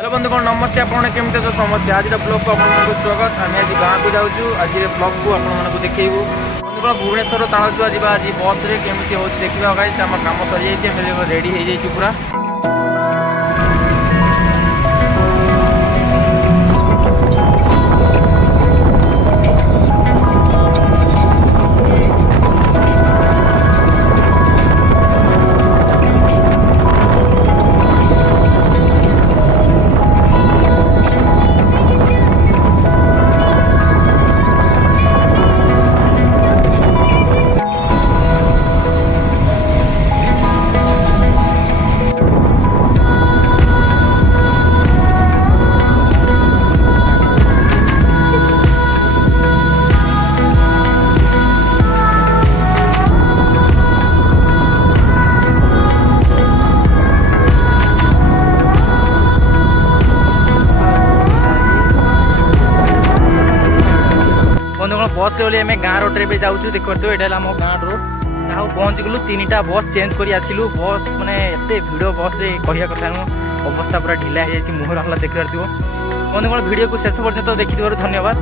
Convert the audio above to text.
Hello बंधु कौन नमस्ते आपने केमती अच्छे समस्ते आज ब्लॉग को आपको स्वागत आम आज गाँव को जाऊँ आज ब्लॉग को आपको देखू बंधु कौन भुवनेश्वर तालचुआ जा आज बस रे केमती हो देखा गाइस आम कम सरी जाइए रेडी हो जाइए पूरा। बस से आम गाँ रोड में जाऊँ देखो ये आम गाँ रोड यहाँ पहुँच गलु 3टा बस चेंज कर आसलु बस मैंने एत भिड़ बस रे कहवा कथा नुह अवस्था पूरा ढिला हो मुहर हल्ला देखी पार्थ बंधु भिडियो को शेष पर्यंत देखी धन्यवाद।